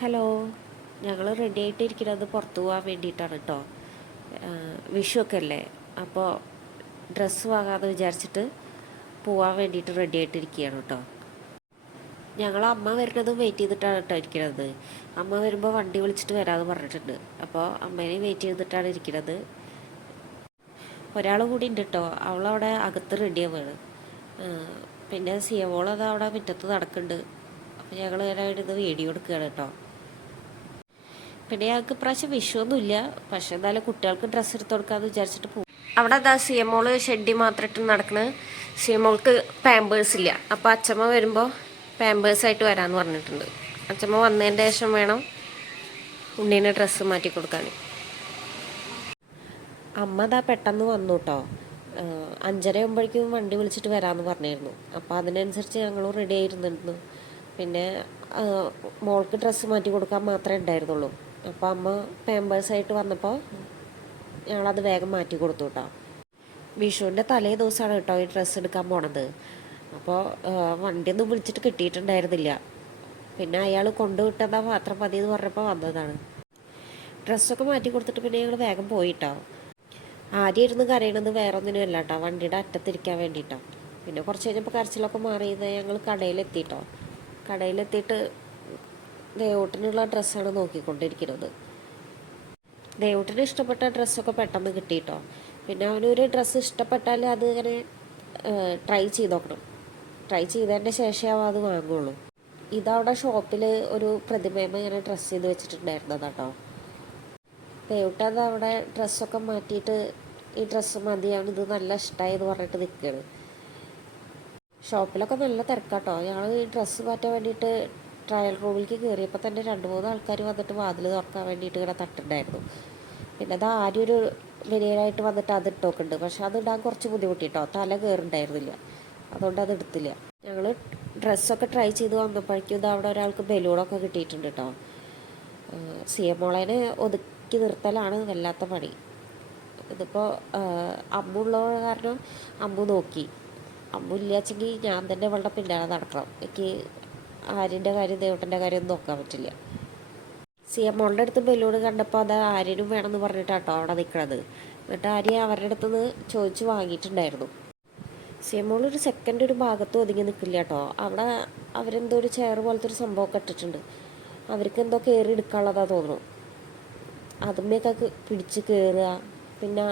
Hello, ഞങ്ങൾ ready ആയിട്ടിരിക്കുന്നത് പുറത്തു പോകാൻ വേണ്ടിയിട്ടാണ് കേട്ടോ. വിഷുവൊക്കെ അല്ലേ, അപ്പോൾ ഡ്രസ്സ് വാങ്ങാമെന്ന് വിചാരിച്ചിട്ട് പോകാൻ വേണ്ടിയിട്ട് റെഡി ആയിട്ടിരിക്കുകയാണ് കേട്ടോ. ഞങ്ങൾ അമ്മ വരുന്നതും വെയിറ്റ് ചെയ്തിട്ടാണ് കേട്ടോ ഇരിക്കുന്നത്. അമ്മ വരുമ്പോൾ വണ്ടി വിളിച്ചിട്ട് വരാമെന്ന് പറഞ്ഞിട്ടുണ്ട്. അപ്പോൾ അമ്മേനെ വെയിറ്റ് ചെയ്തിട്ടാണ് ഇരിക്കുന്നത്. ഒരാൾ കൂടി ഉണ്ട് കേട്ടോ, അവളവിടെ അകത്ത് റെഡിയാവുകയാണ്. പിന്നെ സിയമോളത് അവിടെ മുറ്റത്ത് നടക്കുന്നുണ്ട്. അപ്പോൾ ഞങ്ങൾ ഇത് വീഡിയോ എടുക്കുകയാണ് കേട്ടോ. പിന്നെ ഞങ്ങൾക്ക് ഇപ്രാവശ്യം വിഷുവൊന്നുമില്ല, പക്ഷെ എന്നാലും കുട്ടികൾക്ക് ഡ്രസ്സ് എടുത്ത് കൊടുക്കാമെന്ന് വിചാരിച്ചിട്ട് പോകും. അവിടെ അതാ സിയമോള് ഷെഡി മാത്രം ഇട്ട് നടക്കുന്നത്. സിയമോൾക്ക് പാമ്പേഴ്സ് ഇല്ല, അപ്പോൾ അച്ഛമ്മ വരുമ്പോൾ പാമ്പേഴ്സായിട്ട് വരാമെന്ന് പറഞ്ഞിട്ടുണ്ട്. അച്ഛമ്മ വന്നതിൻ്റെ ശേഷം വേണം ഉണ്ണീനെ ഡ്രസ്സ് മാറ്റി കൊടുക്കാൻ. അമ്മ അതാ പെട്ടെന്ന് വന്നു കേട്ടോ. 5:30 വണ്ടി വിളിച്ചിട്ട് വരാമെന്ന് പറഞ്ഞിരുന്നു. അപ്പോൾ അതിനനുസരിച്ച് ഞങ്ങളും റെഡി ആയിരുന്നിരുന്നു. പിന്നെ മോൾക്ക് ഡ്രസ്സ് മാറ്റി കൊടുക്കാൻ മാത്രമേ ഉണ്ടായിരുന്നുള്ളൂ. അപ്പോൾ അമ്മ പാമ്പേഴ്സായിട്ട് വന്നപ്പോൾ ഞങ്ങളത് വേഗം മാറ്റി കൊടുത്തു കേട്ടോ. വിഷുവിൻ്റെ തലേ ദിവസമാണ് കേട്ടോ ഈ ഡ്രസ്സ് എടുക്കാൻ പോണത്. അപ്പോൾ വണ്ടിയൊന്നും വിളിച്ചിട്ട് കിട്ടിയിട്ടുണ്ടായിരുന്നില്ല. പിന്നെ അയാൾ കൊണ്ടുവിട്ടതാ മാത്രം മതി എന്ന് പറഞ്ഞപ്പോൾ വന്നതാണ്. ഡ്രസ്സൊക്കെ മാറ്റി കൊടുത്തിട്ട് പിന്നെ ഞങ്ങൾ വേഗം പോയിട്ടോ. ആദ്യം ഇരുന്ന് കരയണത് വേറെ ഒന്നിനും അല്ല കേട്ടോ, വണ്ടിയുടെ അറ്റത്തിരിക്കാൻ വേണ്ടിയിട്ടോ. പിന്നെ കുറച്ച് കഴിഞ്ഞപ്പോൾ കരച്ചിലൊക്കെ മാറിയത് ഞങ്ങൾ കടയിലെത്തിയിട്ടോ. കടയിലെത്തിയിട്ട് ദേവൂട്ടിനുള്ള ഡ്രസ്സാണ് നോക്കിക്കൊണ്ടിരിക്കുന്നത്. ദേവൂട്ടിന് ഇഷ്ടപ്പെട്ട ഡ്രസ്സൊക്കെ പെട്ടെന്ന് കിട്ടിയിട്ടോ. പിന്നെ അവനൊരു ഡ്രസ്സ് ഇഷ്ടപ്പെട്ടാൽ അത് ഇങ്ങനെ ട്രൈ ചെയ്ത് നോക്കണം. ട്രൈ ചെയ്തതിൻ്റെ ശേഷമേ അത് വാങ്ങുള്ളൂ. ഇതവിടെ ഷോപ്പിൽ ഒരു പ്രതിമേമ ഇങ്ങനെ ഡ്രസ്സ് ചെയ്ത് വെച്ചിട്ടുണ്ടായിരുന്നതാട്ടോ. ദേവൂട്ട് അത് അവിടെ ഡ്രസ്സൊക്കെ മാറ്റിയിട്ട് ഈ ഡ്രസ്സ് മതി, അവനിത് നല്ല ഇഷ്ടമായി എന്ന് പറഞ്ഞിട്ട് നിൽക്കുകയാണ്. ഷോപ്പിലൊക്കെ നല്ല തിരക്കാട്ടോ. ഞങ്ങൾ ഈ ഡ്രസ്സ് മാറ്റാൻ വേണ്ടിയിട്ട് ട്രയൽ റൂമിലേക്ക് കയറിയപ്പോൾ തന്നെ 2-3 ആൾക്കാർ വന്നിട്ട് വാതിൽ തുറക്കാൻ വേണ്ടിയിട്ട് ഇങ്ങനെ തട്ടുണ്ടായിരുന്നു. പിന്നെ അത് ആരും ഒരു വിനയനായിട്ട് വന്നിട്ട് അത് ഇട്ട് നോക്കുന്നുണ്ട്. പക്ഷെ അത് ഇടാൻ കുറച്ച് ബുദ്ധിമുട്ടിട്ടോ, തല കയറുണ്ടായിരുന്നില്ല, അതുകൊണ്ട് അത് എടുത്തില്ല. ഞങ്ങൾ ഡ്രസ്സൊക്കെ ട്രൈ ചെയ്ത് വന്നപ്പോഴേക്കും ഇത് അവിടെ ഒരാൾക്ക് ബലൂണൊക്കെ കിട്ടിയിട്ടുണ്ട് കേട്ടോ. സിയമോളേനെ ഒതുക്കി നിർത്തലാണ് വല്ലാത്ത പണി. ഇതിപ്പോൾ അമ്മുള്ള കാരണം അമ്മു നോക്കി. അമ്മു ഇല്ലാച്ചെങ്കിൽ ഞാൻ തന്നെ അവളുടെ പിന്നാലെ നടക്കണം. എനിക്ക് ആര്യൻ്റെ കാര്യം ദേവട്ടൻ്റെ കാര്യം ഒന്നും നോക്കാൻ പറ്റില്ല. സിയമോളുടെ അടുത്ത് ബലൂൺ കണ്ടപ്പോൾ അത് ആര്യനും വേണമെന്ന് പറഞ്ഞിട്ടാട്ടോ അവിടെ നിൽക്കണത്. എന്നിട്ട് ആര്യ അവരുടെ അടുത്ത് നിന്ന് ചോദിച്ച് വാങ്ങിയിട്ടുണ്ടായിരുന്നു. സിയമോൾ ഒരു സെക്കൻഡ് ഒരു ഭാഗത്ത് ഒതുങ്ങി നിൽക്കില്ല കേട്ടോ. അവിടെ അവരെന്തോ ഒരു ചെയർ പോലത്തെ ഒരു സംഭവമൊക്കെ ഇട്ടിട്ടുണ്ട്. അവർക്ക് എന്തോ കയറി എടുക്കാനുള്ളതാ തോന്നുന്നു. അതുമ്മേക്കൊക്കെ പിടിച്ച് കയറുക, പിന്നെ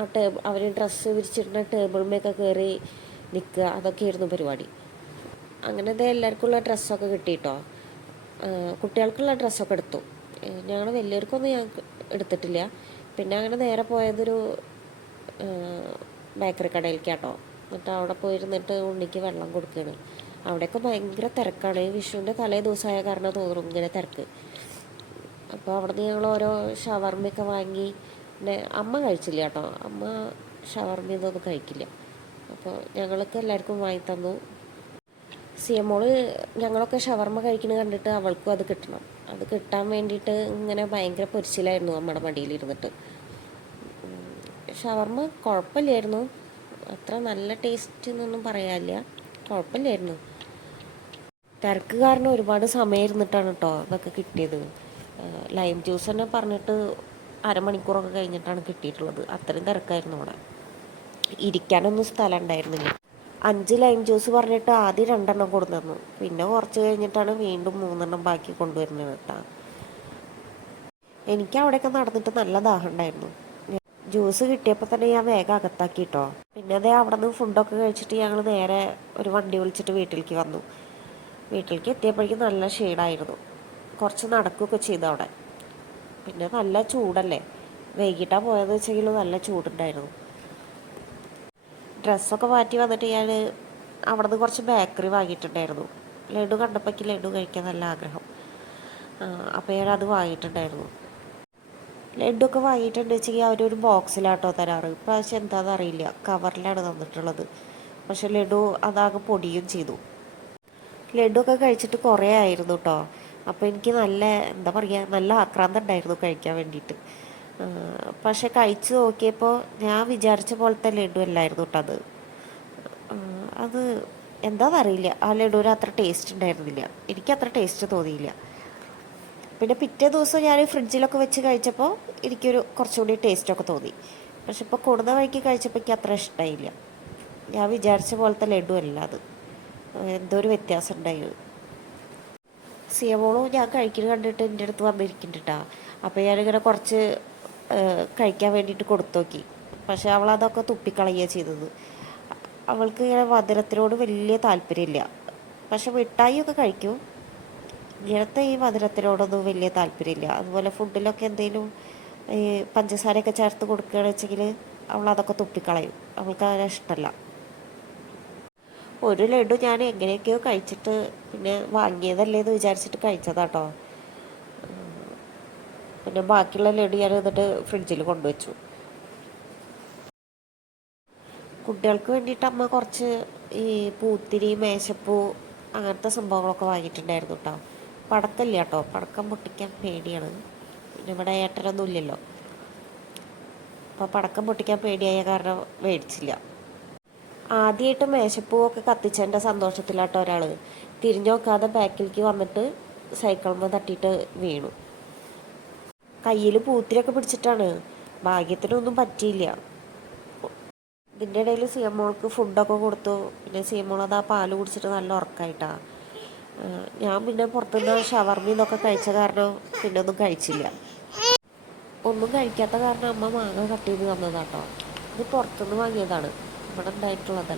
ആ അവർ ഡ്രസ്സ് വിരിച്ചിരുന്ന ടേബിളിന്മേയൊക്കെ കയറി നിൽക്കുക, അതൊക്കെയായിരുന്നു പരിപാടി. അങ്ങനെ എല്ലാവർക്കും ഉള്ള ഡ്രസ്സൊക്കെ കിട്ടിയിട്ടോ. കുട്ടികൾക്കുള്ള ഡ്രസ്സൊക്കെ എടുത്തു. ഞങ്ങൾ വലിയവർക്കൊന്നും ഞങ്ങൾക്ക് എടുത്തിട്ടില്ല. പിന്നെ അങ്ങനെ നേരെ പോയതൊരു ബേക്കറി കടയിലേക്കാട്ടോ. എന്നിട്ട് അവിടെ പോയിരുന്നിട്ട് ഉണ്ണിക്ക് വെള്ളം കൊടുക്കുകയാണ്. അവിടെയൊക്കെ ഭയങ്കര തിരക്കാണ്. ഈ വിഷുവിൻ്റെ തലേ ദിവസമായ കാരണം തോന്നും ഇങ്ങനെ തിരക്ക്. അപ്പോൾ അവിടെ നിന്ന് ഞങ്ങൾ ഓരോ ഷവർമ്മയൊക്കെ വാങ്ങി. പിന്നെ അമ്മ കഴിച്ചില്ല കേട്ടോ, അമ്മ ഷവർമ്മയൊന്നും കഴിക്കില്ല. അപ്പോൾ ഞങ്ങൾക്ക് എല്ലാവർക്കും വാങ്ങി തന്നു. സിയമോള് ഞങ്ങളൊക്കെ ഷവർമ്മ കഴിക്കുന്നത് കണ്ടിട്ട് അവൾക്കും അത് കിട്ടണം. അത് കിട്ടാൻ വേണ്ടിയിട്ട് ഇങ്ങനെ ഭയങ്കര പൊരിച്ചിലായിരുന്നു നമ്മുടെ മടിയിലിരുന്നിട്ട്. ഷവർമ്മ കുഴപ്പമില്ലായിരുന്നു, അത്ര നല്ല ടേസ്റ്റ് എന്നൊന്നും പറയാനില്ല, കുഴപ്പമില്ലായിരുന്നു. തിരക്ക് കാരണം ഒരുപാട് സമയം ഇരുന്നിട്ടാണ് കേട്ടോ ഇതൊക്കെ കിട്ടിയത്. ലൈം ജ്യൂസ് തന്നെ പറഞ്ഞിട്ട് അരമണിക്കൂറൊക്കെ കഴിഞ്ഞിട്ടാണ് കിട്ടിയിട്ടുള്ളത്. അത്രയും തിരക്കായിരുന്നു അവിടെ. ഇരിക്കാനൊന്നും സ്ഥലം ഉണ്ടായിരുന്നില്ല. 5 ലൈം ജ്യൂസ് പറഞ്ഞിട്ട് ആദ്യം 2 കൊണ്ടുവന്നു. പിന്നെ കുറച്ച് കഴിഞ്ഞിട്ടാണ് വീണ്ടും 3 ബാക്കി കൊണ്ടുവരുന്നത് കേട്ടോ. എനിക്ക് അവിടെയൊക്കെ നടന്നിട്ട് നല്ല ദാഹം ഉണ്ടായിരുന്നു. ജ്യൂസ് കിട്ടിയപ്പോൾ തന്നെ ഞാൻ വേഗം അകത്താക്കി കേട്ടോ. പിന്നെ അതേ അവിടെ നിന്ന് ഫുഡൊക്കെ കഴിച്ചിട്ട് ഞങ്ങൾ നേരെ ഒരു വണ്ടി വിളിച്ചിട്ട് വീട്ടിലേക്ക് വന്നു. വീട്ടിലേക്ക് എത്തിയപ്പോഴേക്കും നല്ല ക്ഷീണമായിരുന്നു. കുറച്ച് നടക്കുകയൊക്കെ ചെയ്തു അവിടെ. പിന്നെ നല്ല ചൂടല്ലേ, വൈകിട്ടാണ് പോയതെന്ന് വെച്ചെങ്കിൽ നല്ല ചൂടുണ്ടായിരുന്നു. ഡ്രസ്സൊക്കെ മാറ്റി വന്നിട്ട് ഞാൻ അവിടെ നിന്ന് കുറച്ച് ബേക്കറി വാങ്ങിയിട്ടുണ്ടായിരുന്നു. ലഡു കണ്ടപ്പോഴേക്ക് ലഡു കഴിക്കാൻ നല്ല ആഗ്രഹം. അപ്പോൾ ഞാനത് വാങ്ങിയിട്ടുണ്ടായിരുന്നു. ലഡുവൊക്കെ വാങ്ങിയിട്ടുണ്ട് വെച്ചെങ്കിൽ അവരൊരു ബോക്സിലാട്ടോ തരാറ്. ഇപ്രാവശ്യം എന്താണെന്ന് അറിയില്ല, കവറിലാണ് തന്നിട്ടുള്ളത്. പക്ഷെ ലഡു അതാകെ പൊടിയും ചെയ്തു. ലഡുവൊക്കെ കഴിച്ചിട്ട് കുറേ ആയിരുന്നു കേട്ടോ. അപ്പോൾ എനിക്ക് നല്ല എന്താ പറയുക, നല്ല ആക്രാന്തം ഉണ്ടായിരുന്നു കഴിക്കാൻ വേണ്ടിയിട്ട്. പക്ഷെ കഴിച്ച് നോക്കിയപ്പോൾ ഞാൻ വിചാരിച്ച പോലത്തെ ലഡു അല്ലായിരുന്നു കേട്ടോ അത്. അത് എന്താണെന്നറിയില്ല, ആ ലഡുവിന് അത്ര ടേസ്റ്റ് ഉണ്ടായിരുന്നില്ല. എനിക്കത്ര ടേസ്റ്റ് തോന്നിയില്ല. പിന്നെ പിറ്റേ ദിവസം ഞാൻ ഫ്രിഡ്ജിലൊക്കെ വെച്ച് കഴിച്ചപ്പോൾ എനിക്കൊരു കുറച്ചുകൂടി ടേസ്റ്റൊക്കെ തോന്നി. പക്ഷെ ഇപ്പോൾ കൊടുന്ന വഴിക്ക് കഴിച്ചപ്പോൾ എനിക്ക് അത്ര ഇഷ്ടമായില്ല. ഞാൻ വിചാരിച്ച പോലത്തെ ലഡു അല്ല അത്. എന്തോ ഒരു വ്യത്യാസം ഉണ്ടായിരുന്നു. സിയമോളും ഞാൻ കഴിക്കുന്നത് കണ്ടിട്ട് എൻ്റെ അടുത്ത് വന്നിരിക്കുന്നുണ്ട് കേട്ടോ. അപ്പോൾ ഞാനിങ്ങനെ കുറച്ച് കഴിക്കാൻ വേണ്ടിയിട്ട് കൊടുത്തു നോക്കി. പക്ഷെ അവളതൊക്കെ തുപ്പിക്കളയുകയാണ് ചെയ്തത്. അവൾക്ക് ഇങ്ങനെ മധുരത്തിനോട് വലിയ താല്പര്യമില്ല. പക്ഷെ മിഠായിയൊക്കെ കഴിക്കും. ഇങ്ങനത്തെ ഈ മധുരത്തിനോടൊന്നും വലിയ താല്പര്യമില്ല. അതുപോലെ ഫുഡിലൊക്കെ എന്തെങ്കിലും ഈ പഞ്ചസാരയൊക്കെ ചേർത്ത് കൊടുക്കുകയാണെന്ന് വെച്ചെങ്കിൽ അവളതൊക്കെ തുപ്പിക്കളയും. അവൾക്ക് അങ്ങനെ ഇഷ്ടമല്ല. ഒരു ലഡു ഞാൻ എങ്ങനെയൊക്കെയോ കഴിച്ചിട്ട് പിന്നെ വാങ്ങിയതല്ലേ എന്ന് വിചാരിച്ചിട്ട് കഴിച്ചതാട്ടോ. പിന്നെ ബാക്കിയുള്ള ലഡു ഞാൻ എന്നിട്ട് ഫ്രിഡ്ജിൽ കൊണ്ടുവച്ചു. കുട്ടികൾക്ക് വേണ്ടിയിട്ട് അമ്മ കുറച്ച് ഈ പൂത്തിരി, മേശപ്പൂ അങ്ങനത്തെ സംഭവങ്ങളൊക്കെ വാങ്ങിയിട്ടുണ്ടായിരുന്നു കേട്ടോ. പടക്കമില്ല കേട്ടോ, പടക്കം പൊട്ടിക്കാൻ പേടിയാണ്. പിന്നെ ഇവിടെ ഏട്ടനൊന്നും ഇല്ലല്ലോ, അപ്പോൾ പടക്കം പൊട്ടിക്കാൻ പേടിയായ കാരണം മേടിച്ചില്ല. ആദ്യമായിട്ട് മേശപ്പൂവൊക്കെ കത്തിച്ചതിൻ്റെ സന്തോഷത്തിലാട്ടോ ഒരാൾ തിരിഞ്ഞു നോക്കാതെ ബാക്കിലേക്ക് വന്നിട്ട് സൈക്കിളിന്മേൽ തട്ടിയിട്ട് വീണു. കയ്യിൽ പൂത്തിരിയൊക്കെ പിടിച്ചിട്ടാണ്. ഭാഗ്യത്തിനൊന്നും പറ്റിയില്ല. ഇതിൻ്റെ ഇടയിൽ സിയമോൾക്ക് ഫുഡൊക്കെ കൊടുത്തു. പിന്നെ സിയമോൾ അത് ആ പാല് കുടിച്ചിട്ട് നല്ല ഉറക്കമായിട്ടാണ്. ഞാൻ പിന്നെ പുറത്തുനിന്ന് ഷവർമ്മ ഇതൊക്കെ കഴിച്ച കാരണം പിന്നെ ഒന്നും കഴിച്ചില്ല. ഒന്നും കഴിക്കാത്ത കാരണം അമ്മ മാങ്ങ കട്ട് ചെയ്ത് തന്നതാട്ടോ. ഇത് പുറത്തുനിന്ന് വാങ്ങിയതാണ്, ഇവിടെ ഉണ്ടായിട്ടുള്ളതല്ല.